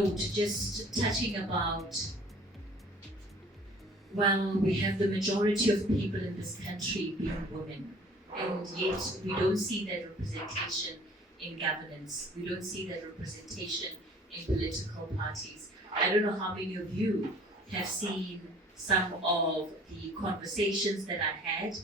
note, just touching about, well, we have the majority of people in this country being women, and yet we don't see that representation in governance. We don't see that representation in political parties. I don't know how many of you have seen some of the conversations that I had.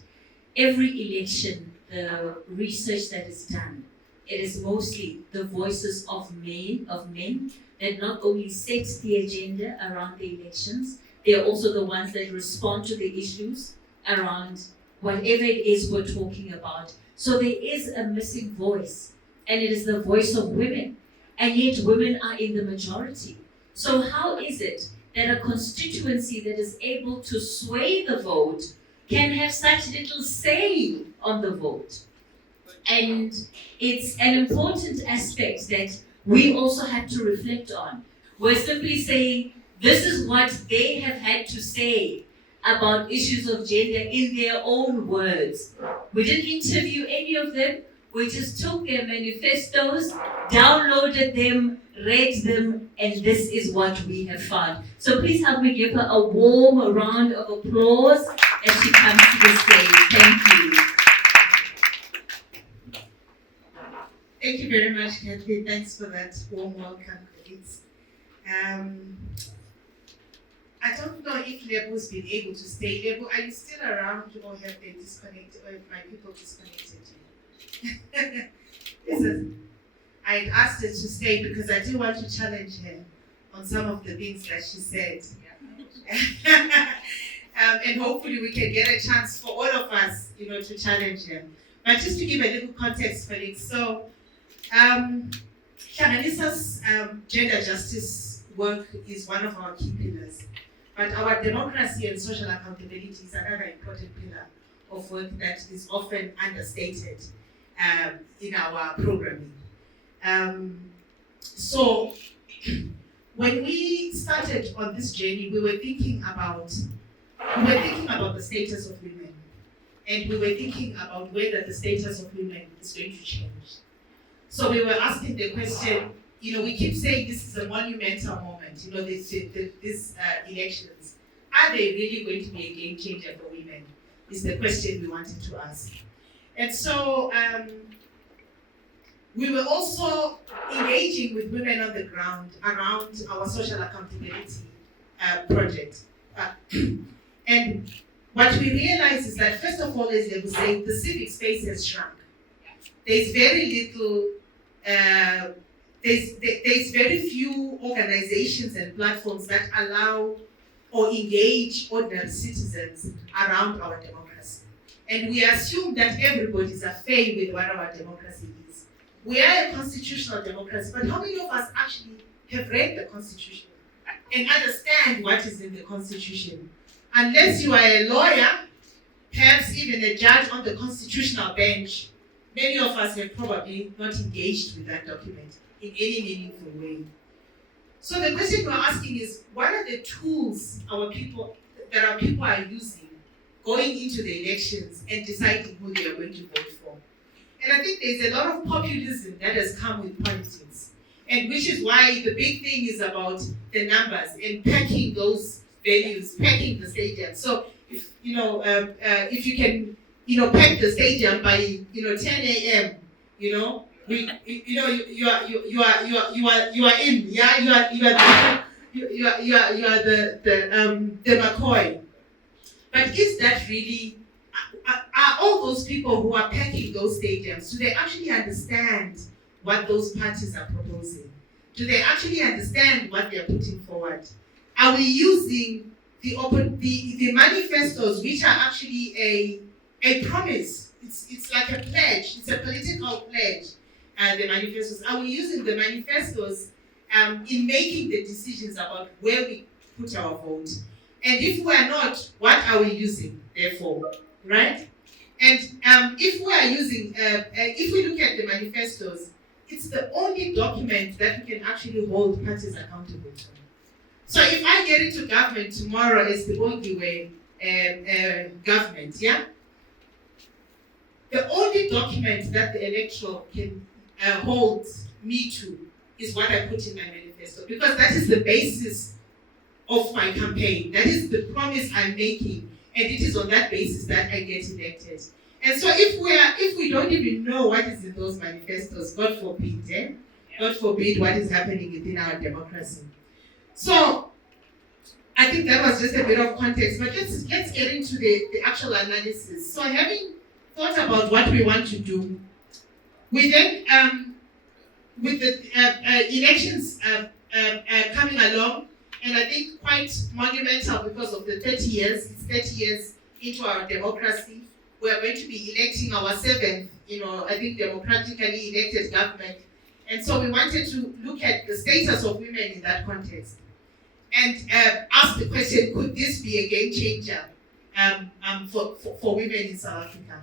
Every election, the research that is done, it is mostly the voices of men that not only set the agenda around the elections, they are also the ones that respond to the issues around whatever it is we're talking about. So there is a missing voice, and it is the voice of women, and yet women are in the majority. So how is it that a constituency that is able to sway the vote can have such little say on the vote? And it's an important aspect that we also have to reflect on. We're simply saying, this is what they have had to say about issues of gender in their own words. We didn't interview any of them. We just took their manifestos, downloaded them, read them, and this is what we have found. So please help me give her a warm round of applause as she comes to the stage. Thank you. Thank you very much, Kathy. Thanks for that warm welcome, colleagues. I don't know if Lebo's been able to stay. Lebo, are you still around, or have they disconnected, or have my people disconnected you? I asked her to stay because I do want to challenge her on some of the things that she said. And hopefully we can get a chance for all of us, to challenge her. But just to give a little context, colleagues. So, Hlanganisa's gender justice work is one of our key pillars. But our democracy and social accountability is another important pillar of work that is often understated in our programming. So when we started on this journey, we were thinking about the status of women, and we were thinking about whether the status of women is going to change. So we were asking the question, we keep saying this is a monumental moment, these elections. Are they really going to be a game changer for women? Is the question we wanted to ask. And so we were also engaging with women on the ground around our social accountability project. And what we realized is that, first of all, as they would say, the civic space has shrunk. There's very little, there's very few organizations and platforms that allow or engage ordinary citizens around our democracy. And we assume that everybody's affair with what our democracy is. We are a constitutional democracy, but how many of us actually have read the Constitution and understand what is in the Constitution? Unless you are a lawyer, perhaps even a judge on the constitutional bench, many of us have probably not engaged with that document in any meaningful way. So the question we're asking is, what are the tools our people are using going into the elections and deciding who they are going to vote for? And I think there's a lot of populism that has come with politics, and which is why the big thing is about the numbers and packing those venues, packing the stadium. So if you can pack the stadium by 10 a.m. You are in, yeah, you are the McCoy. But is that really, are all those people who are packing those stadiums, do they actually understand what those parties are proposing? Do they actually understand what they are putting forward? Are we using the manifestos, which are actually a promise? It's like a pledge. It's a political pledge. The manifestos. Are we using the manifestos in making the decisions about where we put our vote? And if we are not, what are we using, therefore, right? And if we are using, if we look at the manifestos, it's the only document that we can actually hold parties accountable to. So if I get into government tomorrow as the Bongiwe government, yeah? The only document that the electoral can hold me to is what I put in my manifesto. manifesto, because that is the basis of my campaign. That is the promise I'm making, and it is on that basis that I get elected. And so if we don't even know what is in those manifestos, God forbid, God forbid what is happening within our democracy. So I think that was just a bit of context, but let's get into the actual analysis. So having thought about what we want to do, we then, with the elections coming along, and I think quite monumental because of the 30 years, it's 30 years into our democracy, we are going to be electing our seventh, I think democratically elected government. And so we wanted to look at the status of women in that context and ask the question, could this be a game changer for women in South Africa?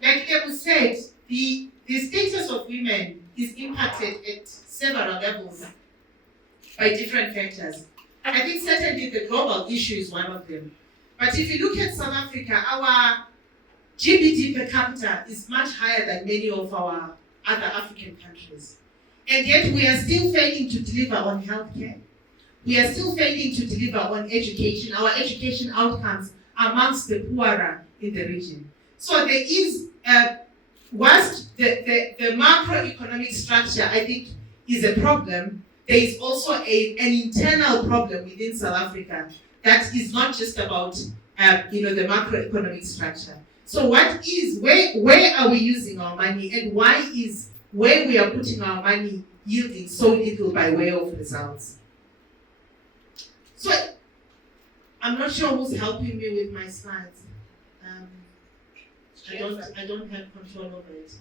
Like Ebu said, the status of women is impacted at several levels by different factors. I think certainly the global issue is one of them. But if you look at South Africa, our GDP per capita is much higher than many of our other African countries. And yet we are still failing to deliver on healthcare. We are still failing to deliver on education. Our education outcomes are amongst the poorer in the region. So there is, whilst the macroeconomic structure, I think, is a problem, there is also an internal problem within South Africa that is not just about, the macroeconomic structure. So where are we using our money, and why is where we are putting our money yielding so little by way of results? So I'm not sure who's helping me with my slides. I don't have control over it.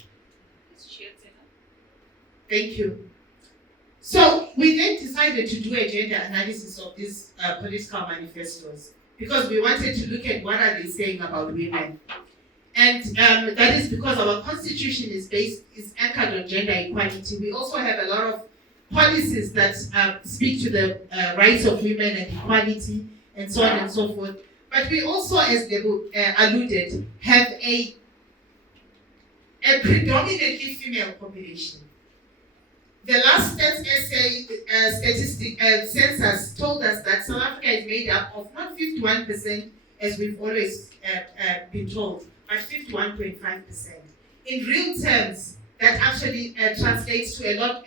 Thank you. So we then decided to do a gender analysis of these political manifestos because we wanted to look at what are they saying about women. And that is because our constitution is anchored on gender equality. We also have a lot of policies that speak to the rights of women and equality and so on and so forth. But we also, as Debu alluded, have a predominantly female population. The last census told us that South Africa is made up of not 51%, as we've always been told, but 51.5%. In real terms, that actually translates to a lot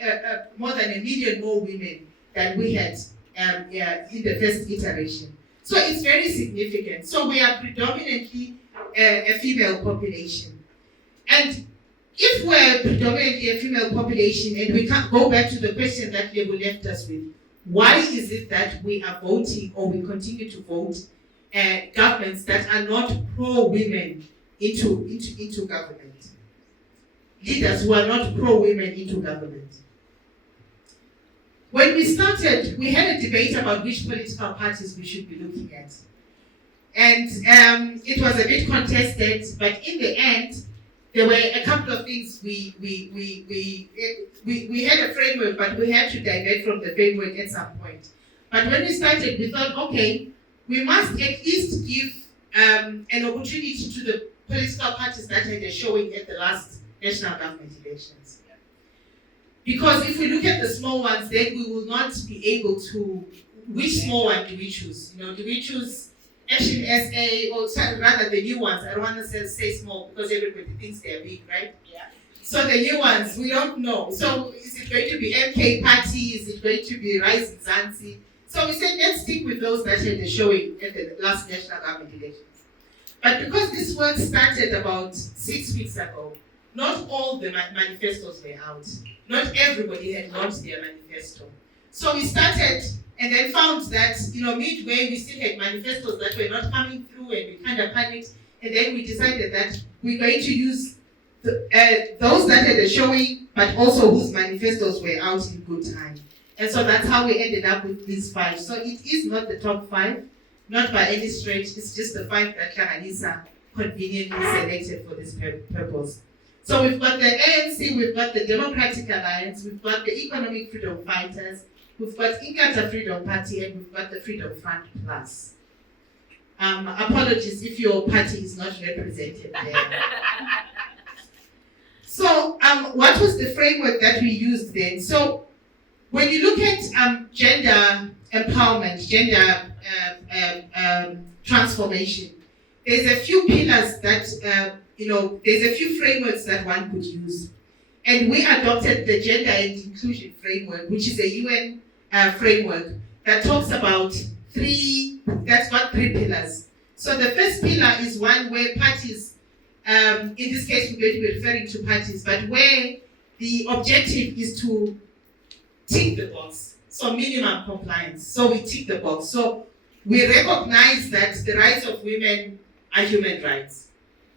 more than 1 million more women than we had in the first iteration. So it's very significant. So we are predominantly a female population. And if we're predominantly a female population, and we can't go back to the question that Lebo left us with, why is it that we are voting, or we continue to vote, governments that are not pro-women into government? Leaders who are not pro-women into government. When we started, we had a debate about which political parties we should be looking at. And it was a bit contested, but in the end, there were a couple of things we had a framework, but we had to divert from the framework at some point. But when we started, we thought, okay, we must at least give an opportunity to the political parties that had a showing at the last national government elections. Because if we look at the small ones, then we will not be able to, which small one do we choose? Do we choose Action SA, or rather the new ones? I don't want to say small because everybody thinks they're big, right? Yeah. So the new ones, we don't know. So is it going to be MK Party? Is it going to be Rise in Zanzi? So we said, let's stick with those that had the showing at the last national government elections. But because this work started about 6 weeks ago, not all the manifestos were out. Not everybody had launched their manifesto. So we started and then found that, midway we still had manifestos that were not coming through, and we kind of panicked. And then we decided that we're going to use those that had a showing, but also whose manifestos were out in good time. And so that's how we ended up with these 5. So it is not the top 5, not by any stretch. It's just the 5 that Hlanganisa conveniently selected for this purpose. So we've got the ANC, we've got the Democratic Alliance, we've got the Economic Freedom Fighters, we've got Inkatha Freedom Party, and we've got the Freedom Front Plus. Apologies if your party is not represented there. So what was the framework that we used then? So When you look at gender empowerment, gender transformation, there's a few pillars that, there's a few frameworks that one could use. And we adopted the Gender and Inclusion Framework, which is a UN framework that talks about that's got three pillars. So the first pillar is one where parties, in this case we're going to be referring to parties, but where the objective is to tick the box. So minimum compliance. So we tick the box. So we recognize that the rights of women are human rights.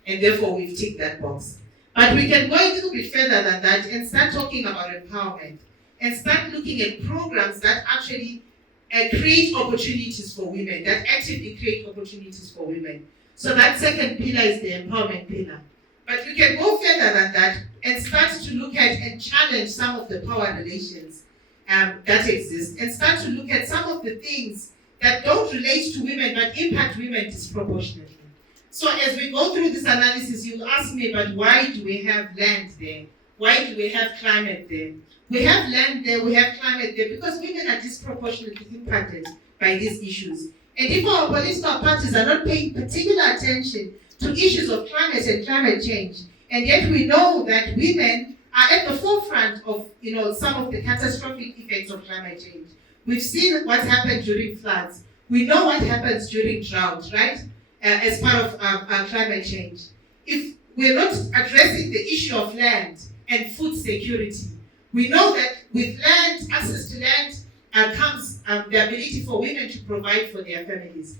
And therefore we've ticked that box. But we can go a little bit further than that and start talking about empowerment and start looking at programs that actually create opportunities for women, that actively create opportunities for women. So that second pillar is the empowerment pillar. But we can go further than that and start to look at and challenge some of the power relations that exist and start to look at some of the things that don't relate to women but impact women disproportionately. So as we go through this analysis, you'll ask me, but why do we have land there? Why do we have climate there? We have land there, we have climate there, because women are disproportionately impacted by these issues. And if our political parties are not paying particular attention to issues of climate and climate change, and yet we know that women are at the forefront of some of the catastrophic effects of climate change. We've seen what happened during floods. We know what happens during drought, right? As part of climate change. If we're not addressing the issue of land and food security, we know that with land, access to land, comes the ability for women to provide for their families.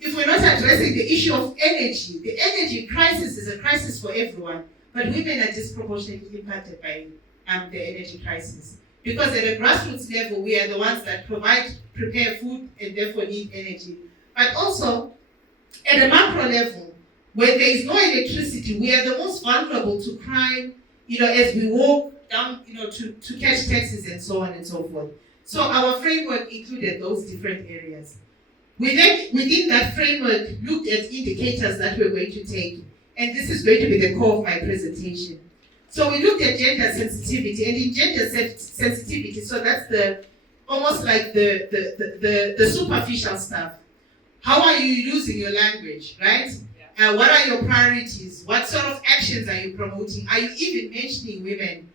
If we're not addressing the issue of energy, the energy crisis is a crisis for everyone, but women are disproportionately impacted by the energy crisis. Because at a grassroots level, we are the ones that prepare food, and therefore need energy. But also, at a macro level, when there is no electricity, we are the most vulnerable to crime, as we walk down, to catch taxis and so on and so forth. So our framework included those different areas. We then, within that framework, looked at indicators that we're going to take, and this is going to be the core of my presentation. So we looked at gender sensitivity, and in gender sensitivity, so that's almost like the superficial stuff. How are you using your language, right? Yeah. What are your priorities? What sort of actions are you promoting? Are you even mentioning women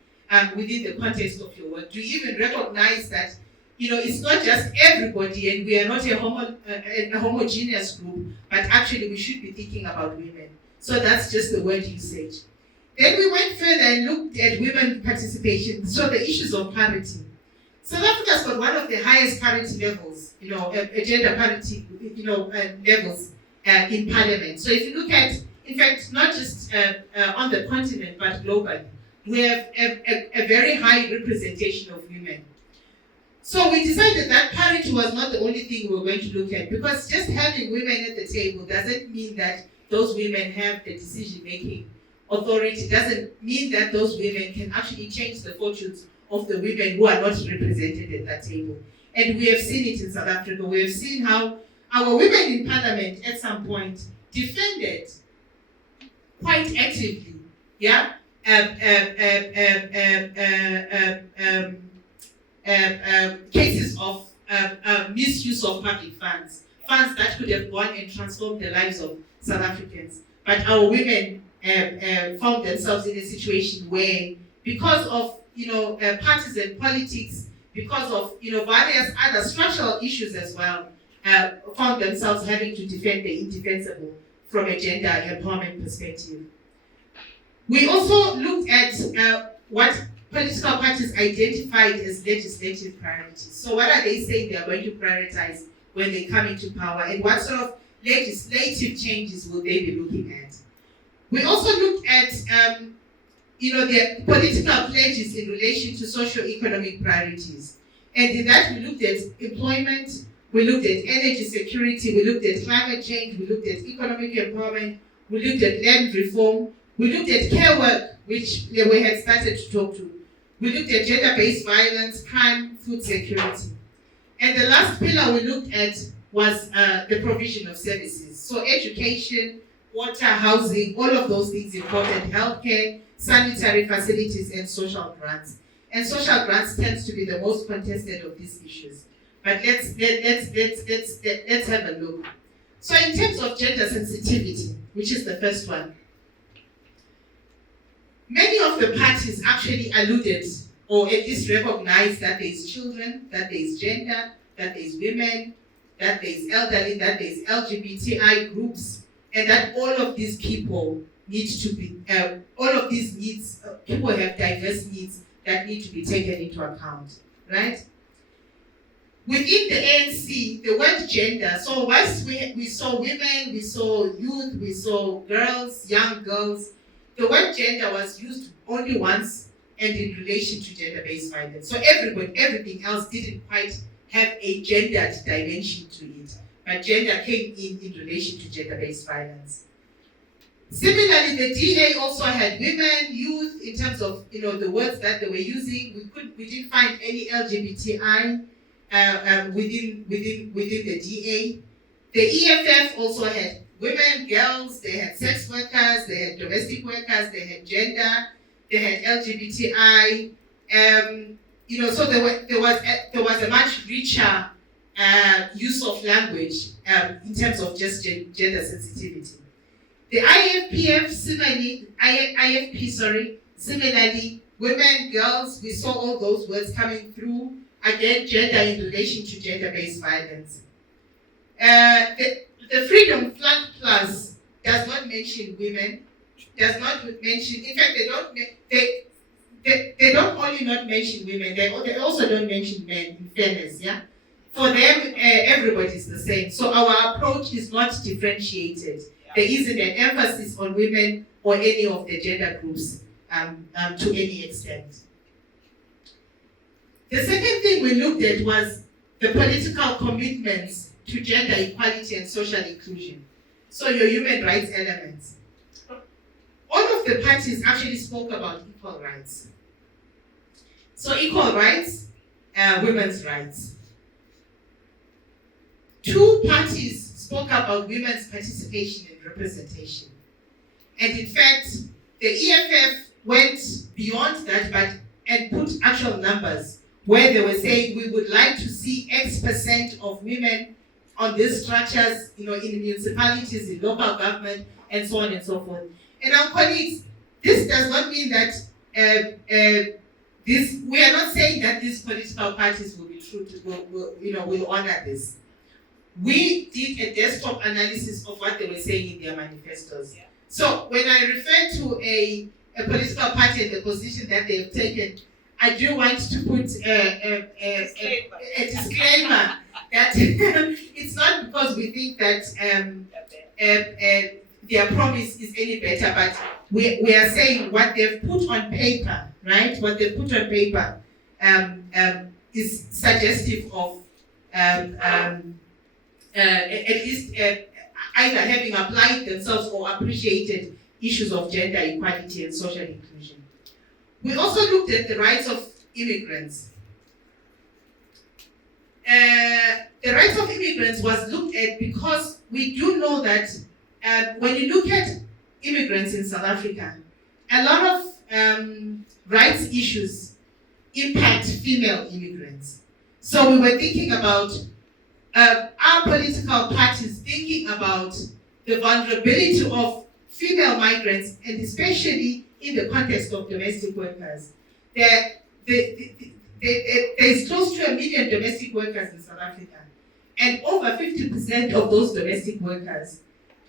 within the context of your work? Do you even recognize that, it's not just everybody and we are not a homogeneous group, but actually we should be thinking about women. So that's just the word usage. Then we went further and looked at women participation, so the issues of parity. South Africa's got one of the highest parity levels, gender parity, levels in parliament. So if you look at, in fact, not just on the continent, but globally, we have a very high representation of women. So we decided that parity was not the only thing we were going to look at, because just having women at the table doesn't mean that those women have the decision-making authority, doesn't mean that those women can actually change the fortunes of the women who are not represented at that table. And we have seen it in South Africa. We have seen how our women in parliament at some point defended quite actively, cases of misuse of public funds that could have gone and transformed the lives of South Africans. But our women found themselves in a situation where, because of partisan politics, because of various other structural issues as well, found themselves having to defend the indefensible from a gender empowerment perspective. We also looked at what political parties identified as legislative priorities. So what are they saying they are going to prioritize when they come into power, and what sort of legislative changes will they be looking at? We also looked at the political pledges in relation to socio-economic priorities. And in that, we looked at employment, we looked at energy security, we looked at climate change, we looked at economic empowerment, we looked at land reform, we looked at care work, which we had started to talk to. We looked at gender-based violence, crime, food security. And the last pillar we looked at was the provision of services. So education, water, housing, all of those things important, healthcare, sanitary facilities, and social grants. and social grants tends to be the most contested of these issues. But let's have a look. So in terms of gender sensitivity, which is the first one, many of the parties actually alluded or at least recognized that there is children, that there is gender, that there is women, that there is elderly, that there is LGBTI groups, and that all of these people need to be, all of these needs, people have diverse needs that need to be taken into account, right? Within the ANC, the word gender, so once we saw women, we saw youth, we saw girls, young girls, the word gender was used only once and in relation to gender-based violence. So everything else didn't quite have a gendered dimension to it, but gender came in relation to gender-based violence. Similarly, the DA also had women, youth, in terms of the words that they were using. We didn't find any LGBTI within the DA. The EFF also had women, girls, they had sex workers, they had domestic workers, they had gender, they had LGBTI. So there was a much richer use of language in terms of just gender sensitivity. The similarly, women, girls, we saw all those words coming through. Again, gender in relation to gender-based violence. The Freedom Flag Plus does not mention women, does not mention, in fact, they don't only not mention women, they also don't mention men, in fairness, yeah? For them, everybody's the same. So our approach is not differentiated. There isn't an emphasis on women or any of the gender groups to any extent. The second thing we looked at was the political commitments to gender equality and social inclusion. So your human rights elements. All of the parties actually spoke about equal rights. So equal rights, women's rights. Two parties spoke about women's participation and representation. And in fact, the EFF went beyond that and put actual numbers where they were saying we would like to see X% of women on these structures, in municipalities, in local government, and so on and so forth. And our colleagues, this does not mean that we are not saying that these political parties will be true to will honor this. We did a desktop analysis of what they were saying in their manifestos. Yeah. So when I refer to a political party and the position that they have taken, I do want to put a disclaimer that it's not because we think that their promise is any better, but we are saying what they've put on paper, right? What they put on paper is suggestive of at least either having applied themselves or appreciated issues of gender equality and social inclusion. We also looked at the rights of immigrants. The rights of immigrants was looked at because we do know that when you look at immigrants in South Africa, a lot of rights issues impact female immigrants. So we were thinking about our political parties thinking about the vulnerability of female migrants, and especially in the context of domestic workers. There is close to 1 million domestic workers in South Africa, and over 50% of those domestic workers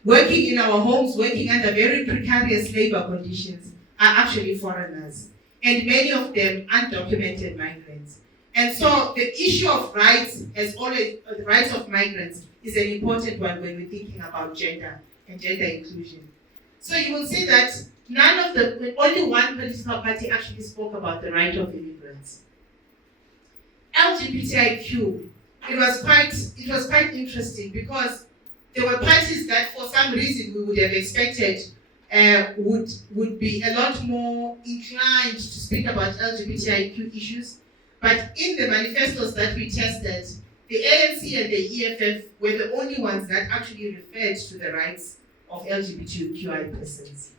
working in our homes, working under very precarious labor conditions, are actually foreigners, and many of them undocumented migrants. And so the issue of rights, as always, the rights of migrants, is an important one when we're thinking about gender and gender inclusion. So you will see that only one political party actually spoke about the right of immigrants. LGBTIQ, it was quite interesting because there were parties that for some reason we would have expected would be a lot more inclined to speak about LGBTIQ issues. But in the manifestos that we tested, the ANC and the EFF were the only ones that actually referred to the rights of LGBTQI persons.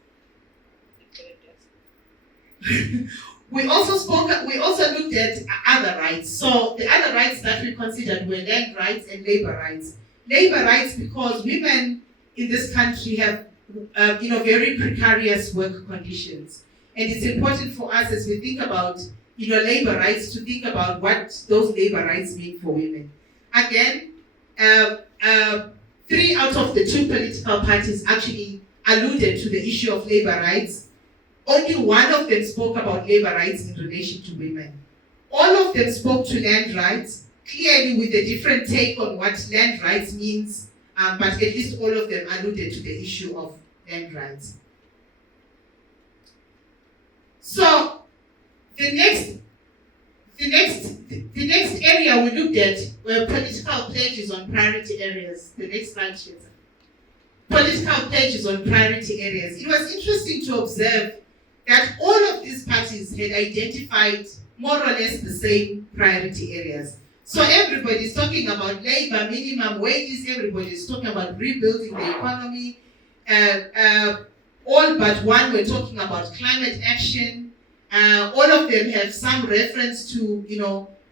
We also looked at other rights. So the other rights that we considered were land rights and labor rights. Labor rights because women in this country have very precarious work conditions. And it's important for us as we think about labor rights to think about what those labor rights mean for women. Again, 3 out of the 2 political parties actually alluded to the issue of labor rights. Only one of them spoke about labor rights in relation to women. All of them spoke to land rights, clearly with a different take on what land rights means, but at least all of them alluded to the issue of land rights. So the next area we looked at were political pledges on priority areas. The next slide, Chiedza. Political pledges on priority areas. It was interesting to observe that all of these parties had identified more or less the same priority areas. So everybody's talking about labor, minimum wages, everybody's talking about rebuilding the economy. All but one were talking about climate action. All of them have some reference to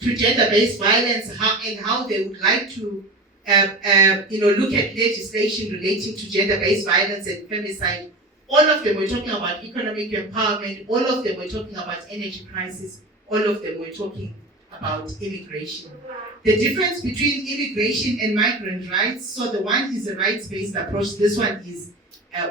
gender-based violence and how they would like to look at legislation relating to gender-based violence and femicide. All of them were talking about economic empowerment. All of them were talking about energy crisis. All of them were talking about immigration. The difference between immigration and migrant rights, so the one is a rights-based approach. This one is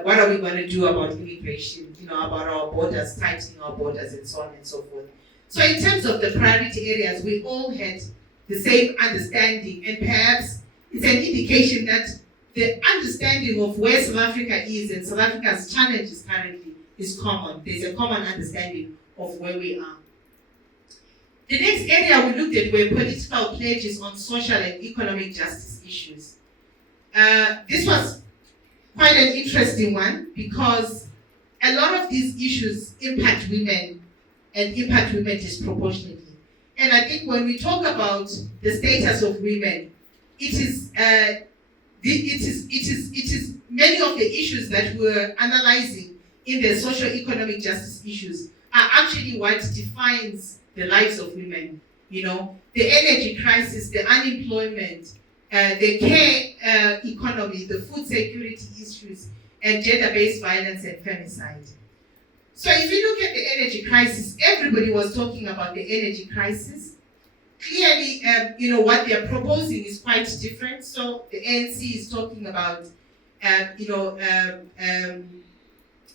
what are we going to do about immigration, about our borders, tightening our borders and so on and so forth. So in terms of the priority areas, we all had the same understanding, and perhaps it's an indication that the understanding of where South Africa is and South Africa's challenges currently is common. There's a common understanding of where we are. The next area we looked at were political pledges on social and economic justice issues. This was quite an interesting one because a lot of these issues impact women and impact women disproportionately. And I think when we talk about the status of women, it is many of the issues that we're analyzing in the socio-economic justice issues are actually what defines the lives of women. The energy crisis, the unemployment, the care economy, the food security issues, and gender-based violence and femicide. So if you look at the energy crisis, everybody was talking about the energy crisis. Clearly, what they're proposing is quite different. So the ANC is talking about,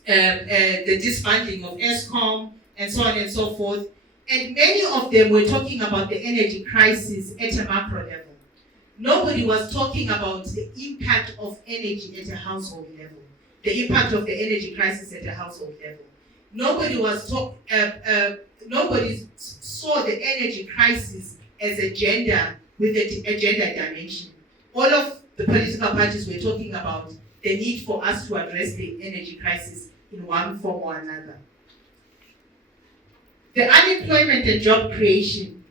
the disbanding of ESCOM and so on and so forth. And many of them were talking about the energy crisis at a macro level. Nobody was talking about the impact of energy at a household level, the impact of the energy crisis at a household level. Nobody saw the energy crisis as a gender with a gender dimension. All of the political parties were talking about the need for us to address the energy crisis in one form or another. The unemployment and job creation.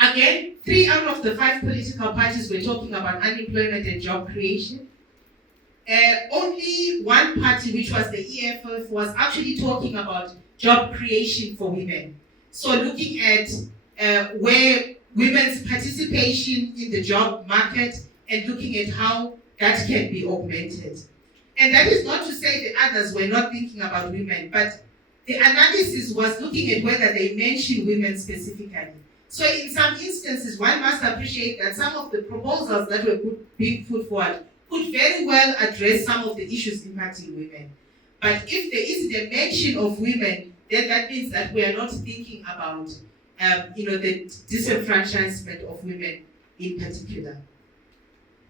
Again, 3 out of the 5 political parties were talking about unemployment and job creation. Only one party, which was the EFF, was actually talking about job creation for women. So looking at where women's participation in the job market and looking at how that can be augmented. And that is not to say the others were not thinking about women, but the analysis was looking at whether they mention women specifically. So in some instances, one must appreciate that some of the proposals that were being put forward could very well address some of the issues impacting women. But if there isn't a mention of women, then that means that we are not thinking about the disenfranchisement of women in particular.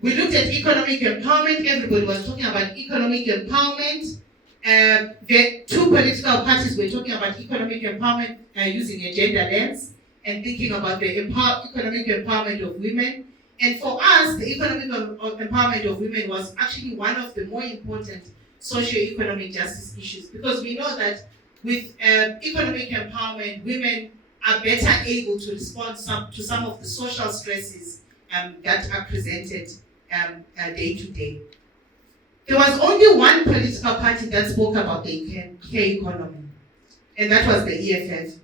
We looked at economic empowerment. Everybody was talking about economic empowerment. The 2 political parties were talking about economic empowerment using a gender lens and thinking about the economic empowerment of women. And for us, the economic empowerment of women was actually one of the more important socio-economic justice issues, because we know that with economic empowerment, women are better able to respond to some of the social stresses that are presented day to day. There was only one political party that spoke about the care economy. and that was the EFF.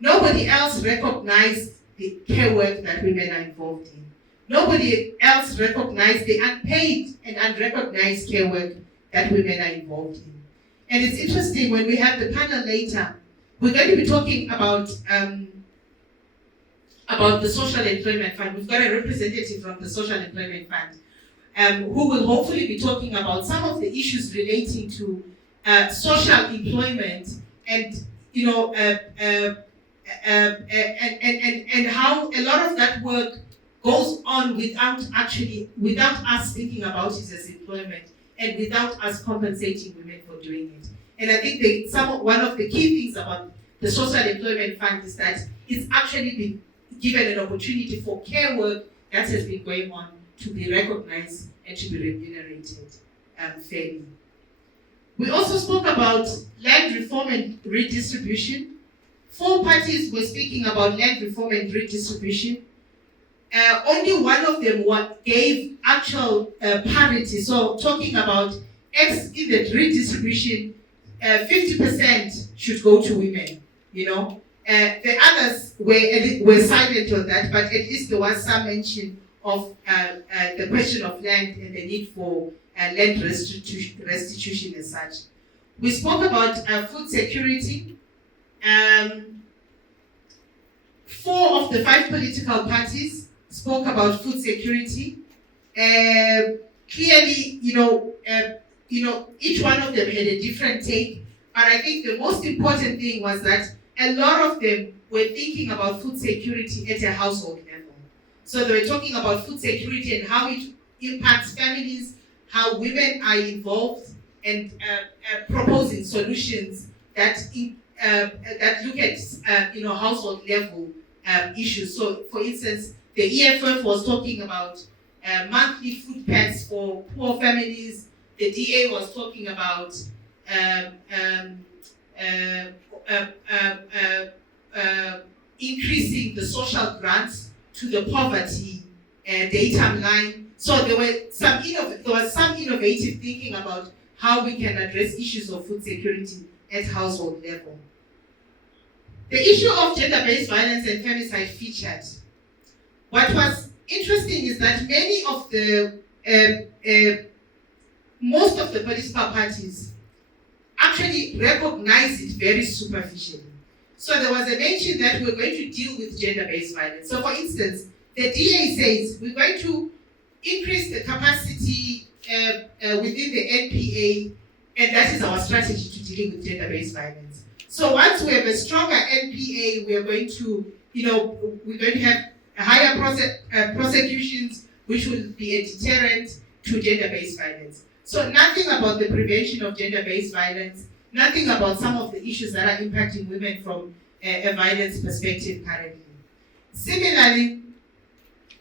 Nobody else recognized the care work that women are involved in. Nobody else recognized the unpaid and unrecognized care work that women are involved in. And it's interesting, when we have the panel later, we're going to be talking about the Social Employment Fund. We've got a representative from the Social Employment Fund who will hopefully be talking about some of the issues relating to social employment and, you know, and how a lot of that work goes on without us thinking about it as employment and without us compensating women for doing it. And I think one of the key things about the Social Employment Fund is that it's actually been given an opportunity for care work that has been going on to be recognized and to be remunerated fairly. We also spoke about land reform and redistribution. 4 parties were speaking about land reform and redistribution. Only one of them gave actual parity. So talking about X in the redistribution, 50% should go to women, you know. The others were silent on that, but at least there was some mention of the question of land and the need for land restitution as such. We spoke about food security. 4 of the 5 political parties spoke about food security. Clearly, you know, each one of them had a different take, but I think the most important thing was that a lot of them were thinking about food security at a household level. So they were talking about food security and how it impacts families, how women are involved, and proposing solutions that look at household level issues. So, for instance, the EFF was talking about monthly food packs for poor families. The DA was talking about increasing the social grants to the poverty data line. So there was some innovative thinking about how we can address issues of food security at household level. The issue of gender-based violence and femicide featured. What was interesting is that most of the political parties actually recognize it very superficially. So there was a mention that we're going to deal with gender-based violence. So for instance, the DA says we're going to increase the capacity within the NPA, and that is our strategy to dealing with gender-based violence. So once we have a stronger NPA, we're going to have higher prosecutions, which will be a deterrent to gender-based violence. So nothing about the prevention of gender-based violence, nothing about some of the issues that are impacting women from a violence perspective currently. Similarly,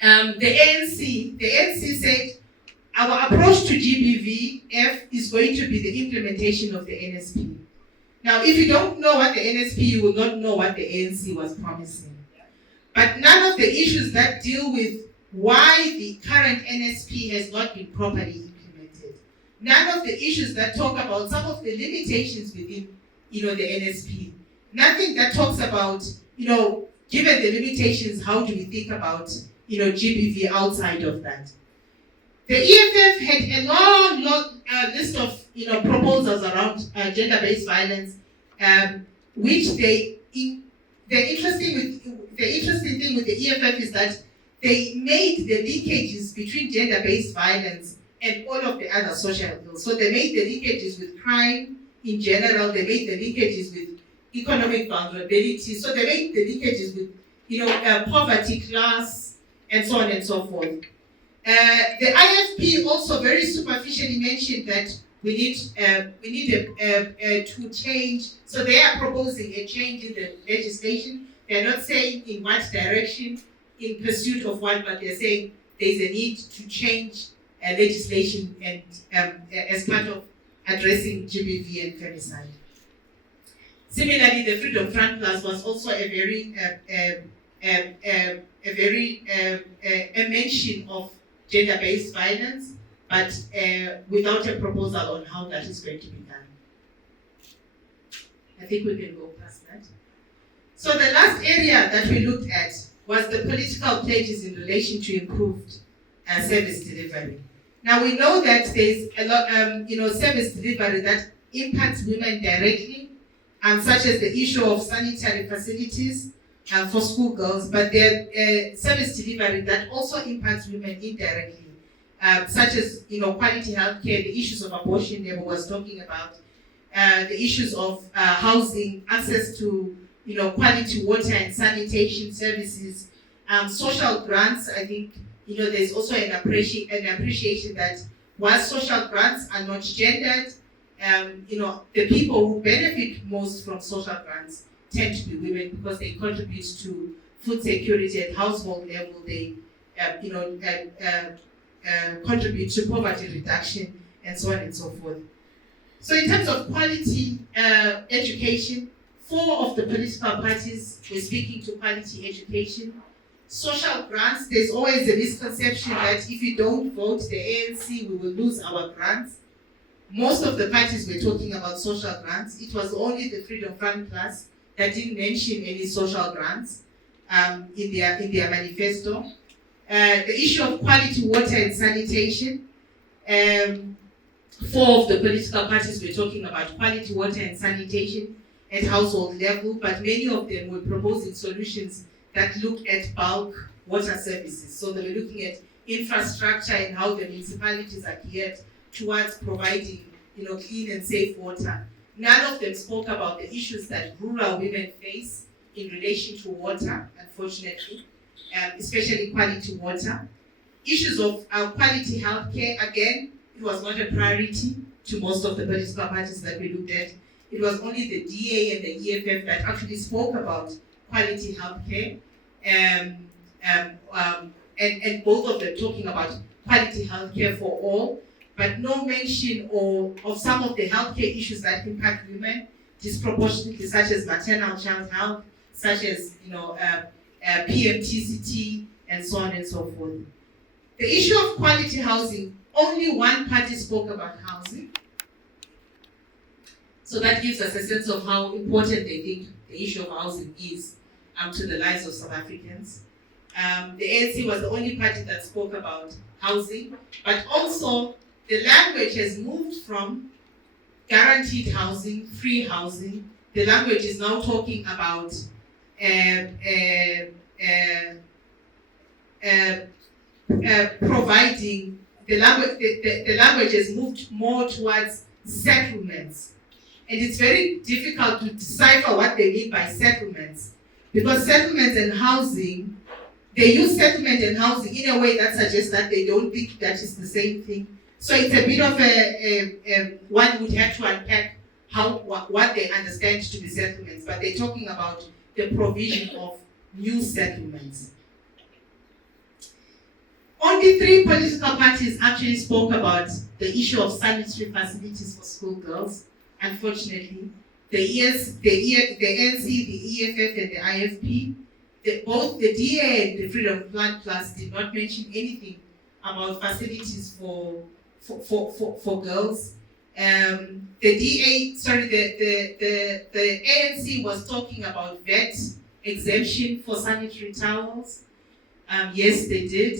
the ANC said our approach to GBVF is going to be the implementation of the NSP. Now, if you don't know what the NSP, you will not know what the ANC was promising. But none of the issues that deal with why the current NSP has not been properly implemented, none of the issues that talk about some of the limitations within, the NSP, nothing that talks about, given the limitations, how do we think about, GBV outside of that. The EFF had a long list of, proposals around gender-based violence, which the interesting thing with the EFF is that they made the linkages between gender-based violence and all of the other social ills. So they made the linkages with crime in general, they made the linkages with economic vulnerability, so they made the linkages with poverty, class, and so on and so forth. The IFP also very superficially mentioned that we need to change. So they are proposing a change in the legislation. They're not saying in what direction, in pursuit of what, but they're saying there's a need to change legislation and as part of addressing GBV and femicide. Similarly, the Freedom Front Plus was also a mention of gender-based violence, but without a proposal on how that is going to be done. I think we can go past that. So the last area that we looked at was the political pledges in relation to improved service delivery. Now we know that there's a lot, service delivery that impacts women directly, such as the issue of sanitary facilities for schoolgirls, but there are service delivery that also impacts women indirectly, such as quality healthcare, the issues of abortion Debo was talking about, the issues of housing, access to quality water and sanitation services, social grants. I think there's also an appreciation that while social grants are not gendered, the people who benefit most from social grants tend to be women because they contribute to food security at household level. They contribute to poverty reduction and so on and so forth. So in terms of quality education, 4 of the political parties were speaking to quality education. Social grants, there's always a misconception that if you don't vote the ANC, we will lose our grants. Most of the parties were talking about social grants. It was only the Freedom Front Plus that didn't mention any social grants in their manifesto. The issue of quality water and sanitation, 4 of the political parties were talking about quality water and sanitation at household level, but many of them were proposing solutions that looked at bulk water services. So they were looking at infrastructure and how the municipalities are geared towards providing clean and safe water. None of them spoke about the issues that rural women face in relation to water, unfortunately, especially quality water. Issues of quality healthcare, again, it was not a priority to most of the political parties that we looked at. It was only the DA and the EFF that actually spoke about quality healthcare, and both of them talking about quality healthcare for all, but no mention of some of the healthcare issues that impact women disproportionately, such as maternal child health, such as PMTCT, and so on and so forth. The issue of quality housing, only one party spoke about housing. So that gives us a sense of how important they think the issue of housing is to the lives of South Africans. The ANC was the only party that spoke about housing, but also the language has moved from guaranteed housing, free housing. The language is now talking about providing, the language has moved more towards settlements. And it's very difficult to decipher what they mean by settlements, because settlements and housing, they use settlement and housing in a way that suggests that they don't think that is the same thing. So it's a bit of one would have to unpack what they understand to be settlements, but they're talking about the provision of new settlements. Only 3 political parties actually spoke about the issue of sanitary facilities for schoolgirls. Unfortunately, the ANC, the EFF, and the IFP, both the DA and the Freedom Front Plus did not mention anything about facilities for girls. The ANC was talking about VAT exemption for sanitary towels. Yes, they did.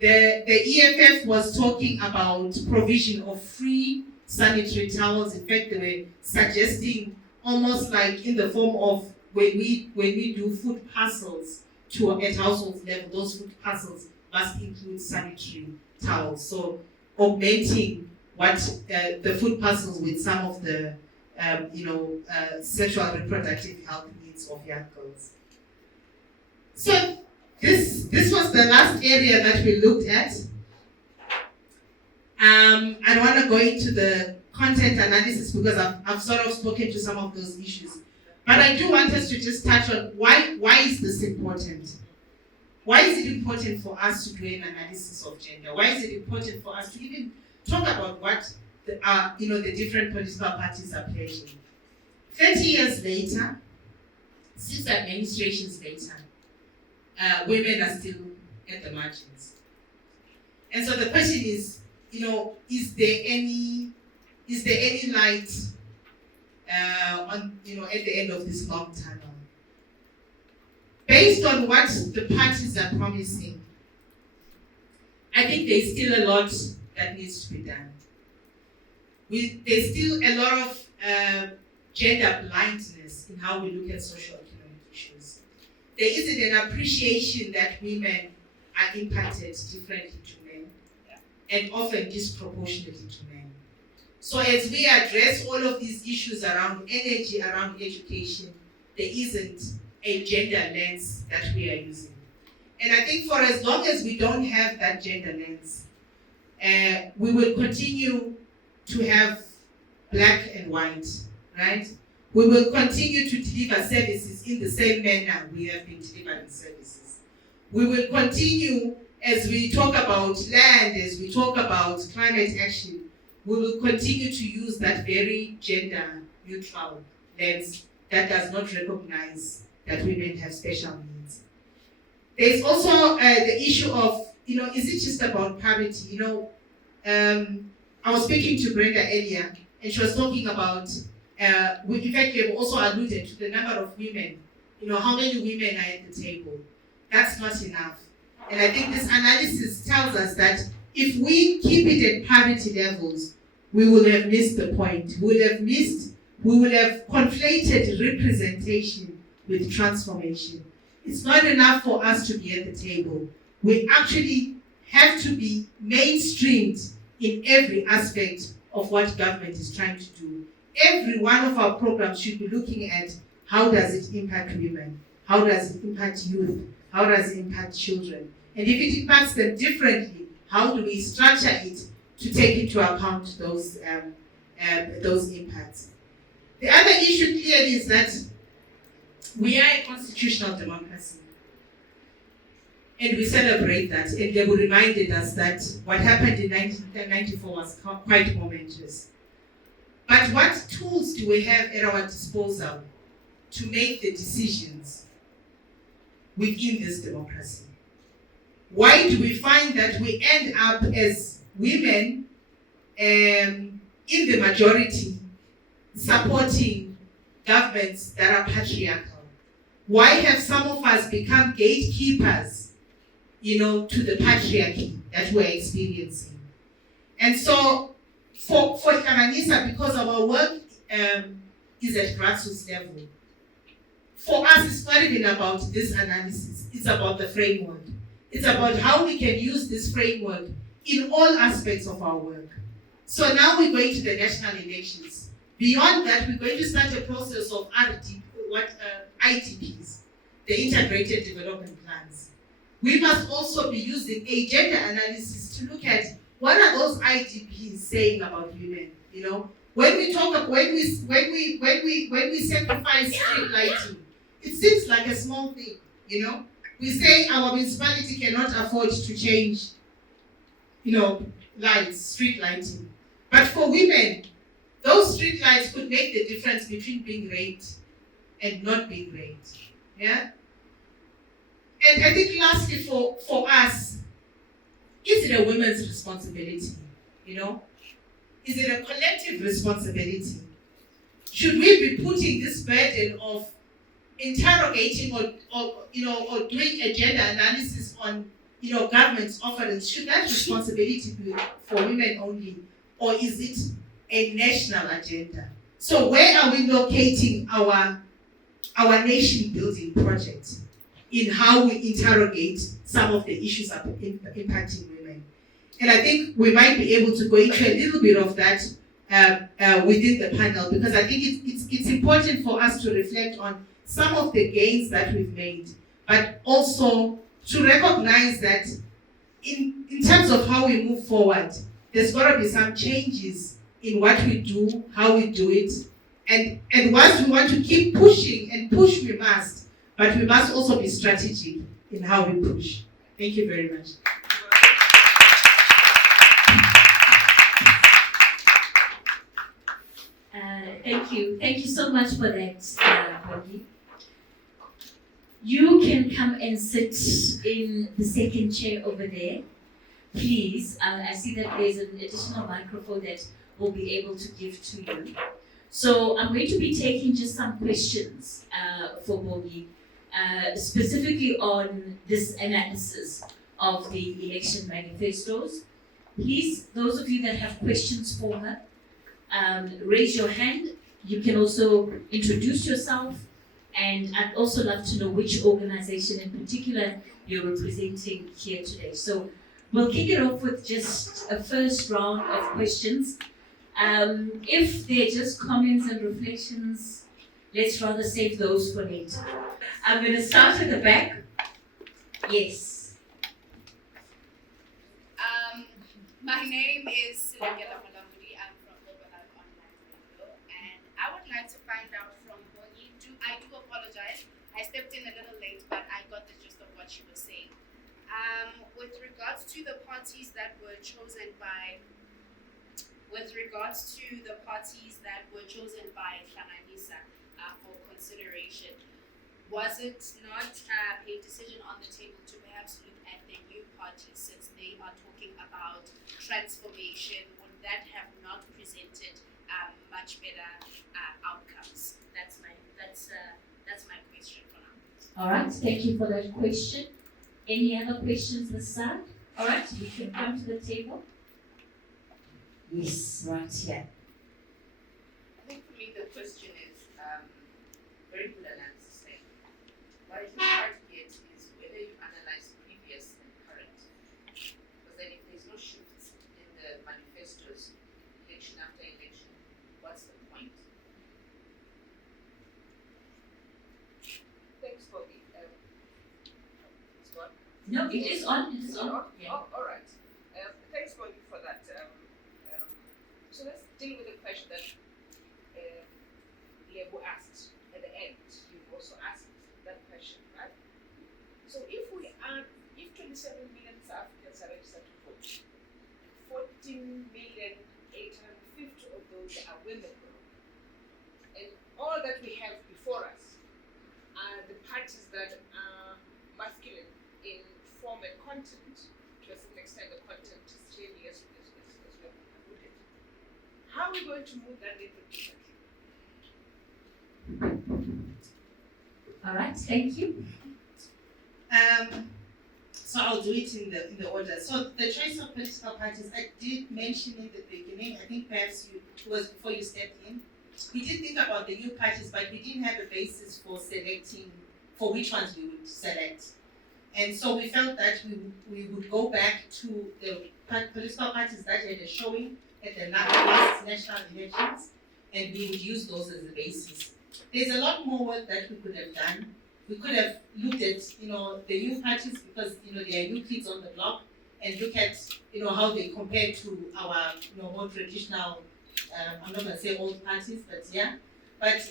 The EFF was talking about provision of free sanitary towels. In fact, they were suggesting almost like in the form of when we do food parcels at household level, those food parcels must include sanitary towels. So augmenting what the food parcels with some of the sexual and reproductive health needs of young girls. So this was the last area that we looked at. I don't want to go into the content analysis because I've sort of spoken to some of those issues. But I do want us to just touch on why is this important? Why is it important for us to do an analysis of gender? Why is it important for us to even talk about what the different political parties are pledging? 30 years later, 6 administrations later, women are still at the margins. And so the question is, is there any light at the end of this long tunnel. Based on what the parties are promising, I think there's still a lot that needs to be done. There's still a lot of gender blindness in how we look at social economic issues. There isn't an appreciation that women are impacted differently to men, and often disproportionately to men. So as we address all of these issues around energy, around education, there isn't a gender lens that we are using. And I think for as long as we don't have that gender lens, we will continue to have black and white, right? We will continue to deliver services in the same manner we have been delivering services. We will continue, as we talk about land, as we talk about climate action, we will continue to use that very gender neutral lens that does not recognize that women have special needs. There's also the issue of, is it just about parity? I was speaking to Brenda earlier, and she was talking about, in fact, we have also alluded to the number of women, how many women are at the table. That's not enough. And I think this analysis tells us that if we keep it at parity levels, we will have missed the point. We will have conflated representation with transformation. It's not enough for us to be at the table. We actually have to be mainstreamed in every aspect of what government is trying to do. Every one of our programs should be looking at how does it impact women? How does it impact youth? How does it impact children? And if it impacts them differently, how do we structure it to take into account those impacts? The other issue clearly is that we are a constitutional democracy. And we celebrate that. And they reminded us that what happened in 1994 was quite momentous. But what tools do we have at our disposal to make the decisions within this democracy? Why do we find that we end up as women in the majority supporting governments that are patriarchal? Why have some of us become gatekeepers, to the patriarchy that we're experiencing? And so for Hlanganisa, because our work is at grassroots level, for us it's not even about this analysis, it's about the framework. It's about how we can use this framework in all aspects of our work. So now we're going to the national elections. Beyond that, we're going to start a process of IDPs, the Integrated Development Plans. We must also be using a gender analysis to look at what are those IDPs saying about women. When we sacrifice street lighting, it seems like a small thing. We say our municipality cannot afford to change, lights, street lighting. But for women, those street lights could make the difference between being raped and not being raped. Yeah? And I think lastly for us, is it a women's responsibility? Is it a collective responsibility? Should we be putting this burden of interrogating or doing a gender analysis on government's offerings? Should that responsibility be for women only, or is it a national agenda? So where are we locating our nation building project in how we interrogate some of the issues that are impacting women? And I think we might be able to go into a little bit of that within the panel, because I think it's important for us to reflect on some of the gains that we've made, but also to recognize that in terms of how we move forward, there's got to be some changes in what we do, how we do it, and once we want to keep pushing, and push we must, but we must also be strategic in how we push. Thank you very much. Thank you so much for that, Bongi. You can come and sit in the second chair over there, please. I see that there's an additional microphone that we'll be able to give to you. So I'm going to be taking just some questions for Bongi, specifically on this analysis of the election manifestos. Please, those of you that have questions for her, raise your hand. You can also introduce yourself, and I'd also love to know which organization in particular you're representing here today. So we'll kick it off with just a first round of questions. If they're just comments and reflections, let's rather save those for later. I'm going to start at the back. Yes. My name is Chiedza Chagutah. I'm from Overlap Online Radio, and I would like to find out from Bongi. I do apologize. I stepped in a little late, but I got the gist of what she was saying. With regards to the parties that were chosen by Hlanganisa for consideration, was it not a decision on the table to perhaps look at the new parties, since they are talking about transformation? Would that have not presented much better outcomes? That's my question for now. All right, thank you for that question. Any other questions this side? All right, you can come to the table. Yes, right here. I think for me the question is very good analysis. What is hard to get is whether you analyze previous and current. Because then if there's no shifts in the manifestos, election after election, what's the point? Thanks for the it's what? No, it is on. It is on. Yeah. Oh, all right. Thanks for that. So let's deal with the question that Lebo asked at the end. You also asked that question, right? So if 27 million South Africans are registered to vote, 14,850,000 of those are women, and all that we have before us are the parties that are masculine in form and content. To a certain extent, the content is changing as we have alluded. How are we going to move that needle differently? All right, thank you. So I'll do it in the order. So the choice of political parties, I did mention in the beginning, I think perhaps it was before you stepped in. We did think about the new parties, but we didn't have a basis for selecting, for which ones we would select. And so we felt that we would go back to the political parties that had a showing at the last national elections, and we would use those as the basis. There's a lot more work that we could have done. We could have looked at, the new parties, because, there are new kids on the block, and look at, how they compare to our, more traditional, I'm not going to say old parties, but yeah. But,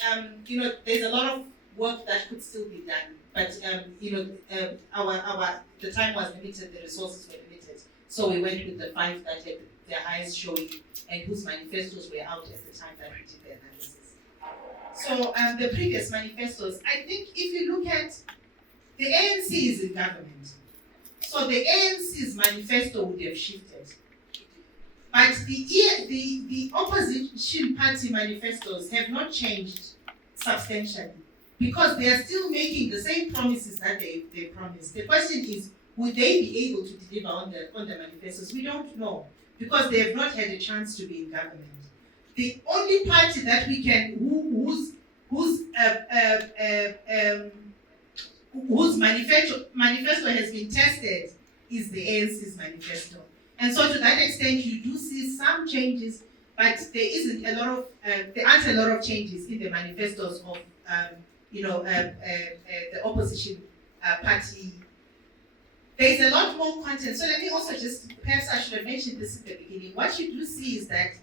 there's a lot of work that could still be done. But, the time was limited, the resources were limited. So we went with the 5 that had their highest showing and whose manifestos were out at the time that we did the analysis. So the previous manifestos, I think if you look at the ANC is in government, so the ANC's manifesto would have shifted, but the opposition party manifestos have not changed substantially, because they are still making the same promises that they promised. The question is, would they be able to deliver on the manifestos? We don't know, because they have not had a chance to be in government. The only party that we can, whose manifesto has been tested is the ANC's manifesto. And so to that extent, you do see some changes, but there aren't a lot of changes in the manifestos of, the opposition party. There's a lot more content. So let me also perhaps I should have mentioned this at the beginning. What you do see is that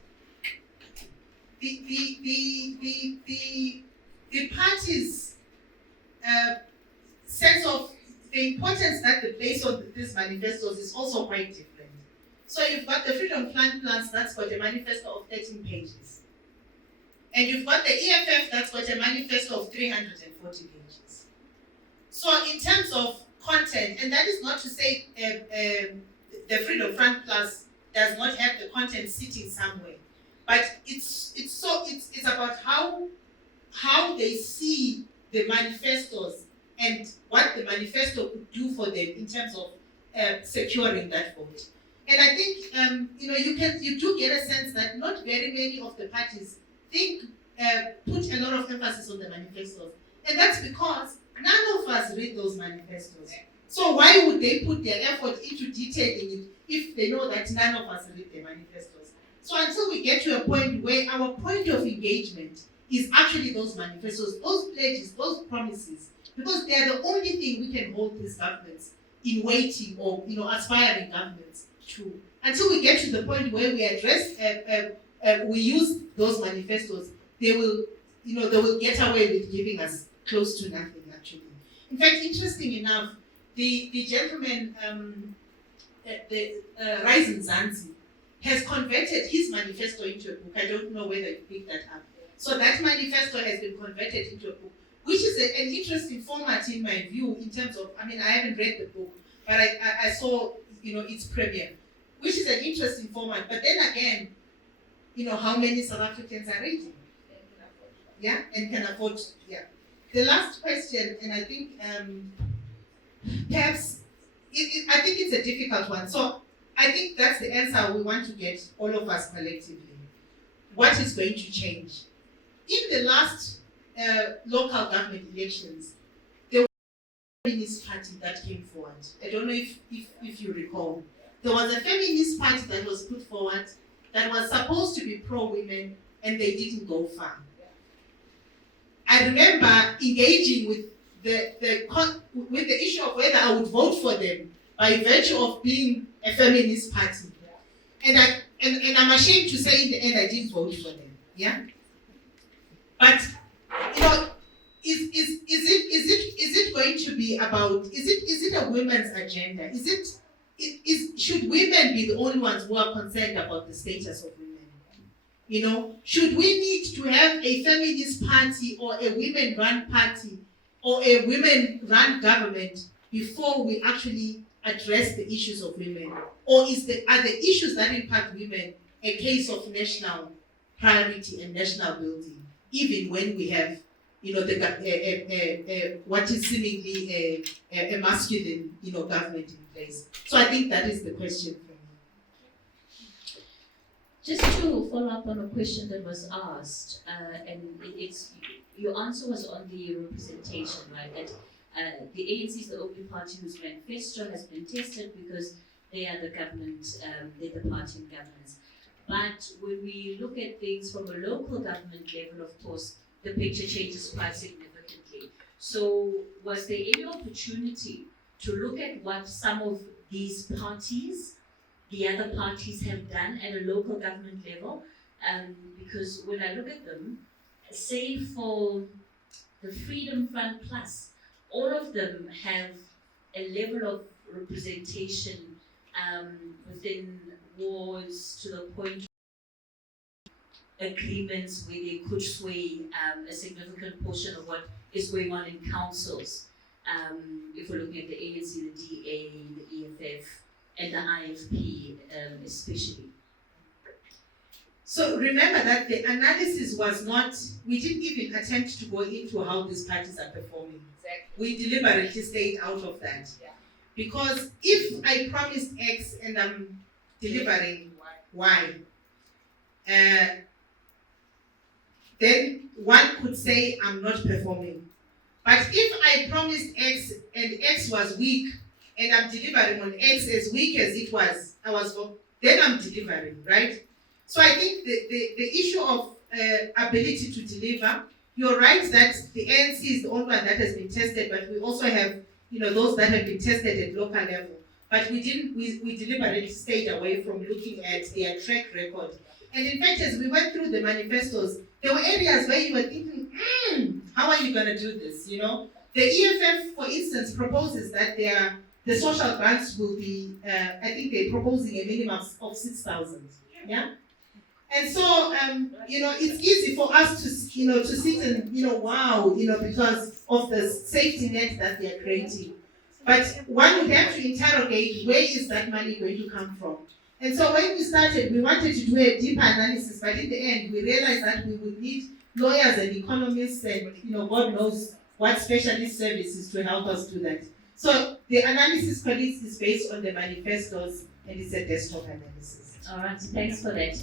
the party's sense of the importance that they place on these manifestos is also quite different. So you've got the Freedom Plan plans, that's got a manifesto of 13 pages. And you've got the EFF that's got a manifesto of 340 pages. So in terms of content, and that is not to say the Freedom Front Plus does not have the content sitting somewhere, but it's about how they see the manifestos and what the manifesto could do for them in terms of securing that vote. And I think you do get a sense that not very many of the parties put a lot of emphasis on the manifestos, and that's because none of us read those manifestos. So why would they put their effort into detailing it if they know that none of us read the manifestos? So until we get to a point where our point of engagement is actually those manifestos, those pledges, those promises, because they are the only thing we can hold these governments in waiting, or aspiring governments to. Until we get to the point where we address, we use those manifestos, they will get away with giving us close to nothing. Actually, in fact, interesting enough, the gentleman, Rising Zanzi, has converted his manifesto into a book. I don't know whether you picked that up. So that manifesto has been converted into a book, which is an interesting format in my view, in terms of, I haven't read the book, but I saw, its premiere, which is an interesting format. But then again, how many South Africans are reading? Yeah, and can afford, yeah. The last question, and I think perhaps, I think it's a difficult one. So I think that's the answer we want to get, all of us collectively. What is going to change? In the last local government elections, there was a feminist party that came forward. I don't know if you recall. There was a feminist party that was put forward that was supposed to be pro-women, and they didn't go far. I remember engaging with the issue of whether I would vote for them by virtue of being a feminist party. And I'm ashamed to say in the end I didn't vote for them. Yeah? But is it going to be about, is it a women's agenda? Should women be the only ones who are concerned about the status of women? Should we need to have a feminist party or a women-run party or a women-run government before we actually address the issues of women? Or are the issues that impact women a case of national priority and national building, even when we have, what is seemingly a masculine, government in place? So I think that is the question for me. Just to follow up on a question that was asked, and it's your answer was on the representation, right? That the ANC is the only party whose manifesto has been tested because they are the government, they're the party in governance. But when we look at things from a local government level, of course, the picture changes quite significantly. So was there any opportunity to look at what some of these parties, the other parties, have done at a local government level? Because when I look at them, say for the Freedom Front Plus, all of them have a level of representation within wards to the point of agreements where they could sway a significant portion of what is going on in councils. If we're looking at the ANC, the DA, the EFF, and the IFP especially. So remember that the analysis was not, we didn't even attempt to go into how these parties are performing. Exactly. We deliberately stayed out of that. Yeah. Because if I promised X and I'm delivering Y, then one could say I'm not performing. But if I promised X and X was weak, and I'm delivering on X as weak as it was, then I'm delivering, right? So I think the issue of ability to deliver, you're right that the ANC is the only one that has been tested, but we also have, those that have been tested at local level. But we deliberately stayed away from looking at their track record. And in fact, as we went through the manifestos, there were areas where you were thinking, how are you going to do this? The EFF, for instance, proposes that the social grants will be, I think they're proposing a minimum of 6,000. Yeah? And so, it's easy for us to sit and, wow, because of the safety net that they're creating. But one would have to interrogate, where is that money going to come from? And so when we started, we wanted to do a deeper analysis, but in the end, we realized that we would need lawyers and economists and, God knows what specialist services to help us do that. So the analysis colleagues is based on the manifestos, and it's a desktop analysis. All right, thanks for that.